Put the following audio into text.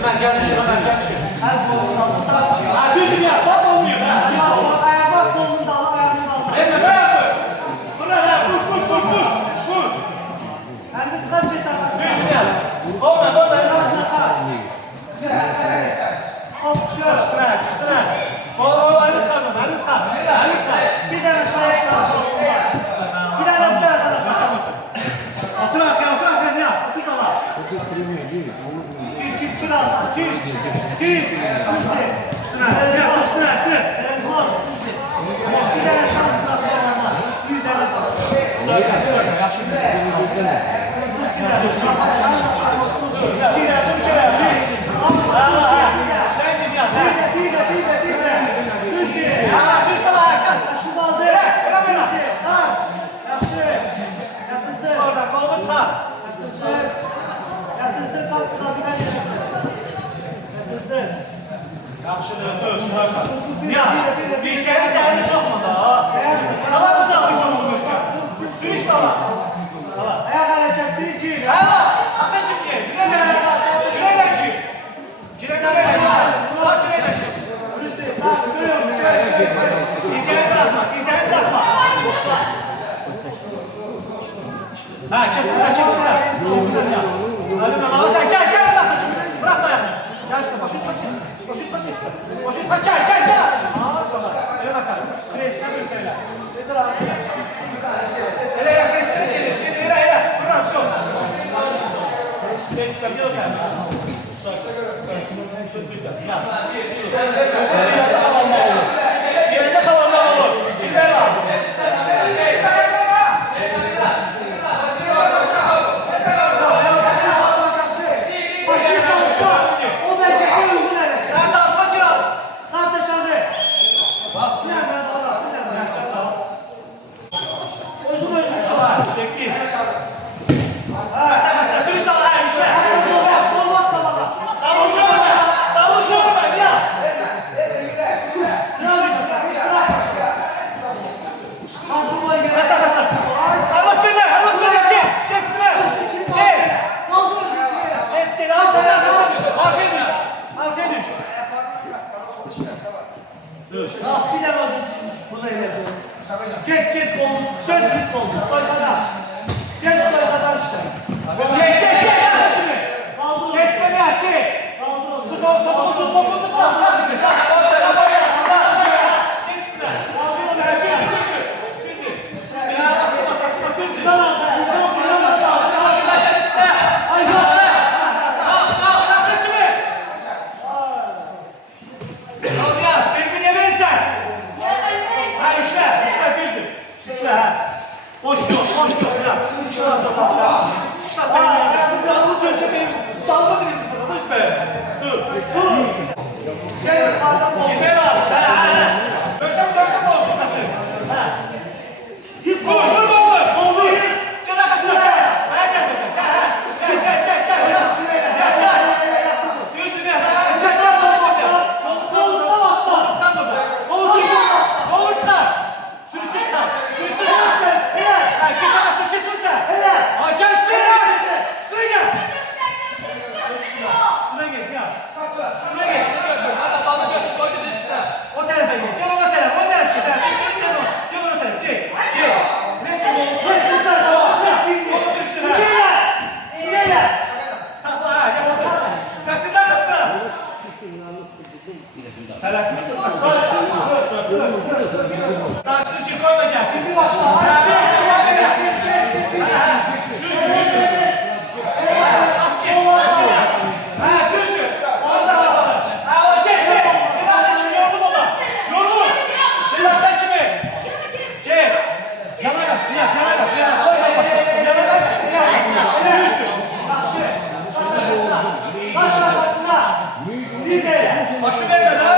Ömer gel düşün, Ömer gel düşün. Her kolunu al. Ha düzgün yap, bak olmuyor ha. Ayağa bak, kolunu da al, ayağını da al. Emre ne yapıyor? Buna ha, vur. Ben de çıkan çetak. Düzgün yap. Olma. Al şöyle. Çıksana. Aynı sağ. Bir de aşağıya çıkar. Bir tane. Otur arkaya ne yap? Otur da lan. Kim al? Kim? Çıksana. Bir tane şans bırakma. Bir Bir şey bir tane sokma da. Tamam mı da şu iş tamam. ayak hareket bir iki. Tamam. Afacım gel. Girene ki. İzleyin bırakma. Ha kesin sen. Hadi sen gel bırakma ya. Gel işte boşun saç. Gel. Gel bakalım. Resmen bir şeyler. Mesela hele yaklaştırın gelin. Hele. Bırak şu. Gel bakalım. Yerinde kalanlar olur. Güzel abi. Get oldu. Dört oldu. Soykada. Get soykada işte. Boş yok ya. Bunu söyleyecek benim dalma birinci fırlamış be. Dur. Girmeye var. Dönsem oldu kaçır. Vur. Oldu. Gel arkasına gel. Gel. Düzdü bir. Taşlıcı koymayacağım. Şimdi başla. Başı verme lan.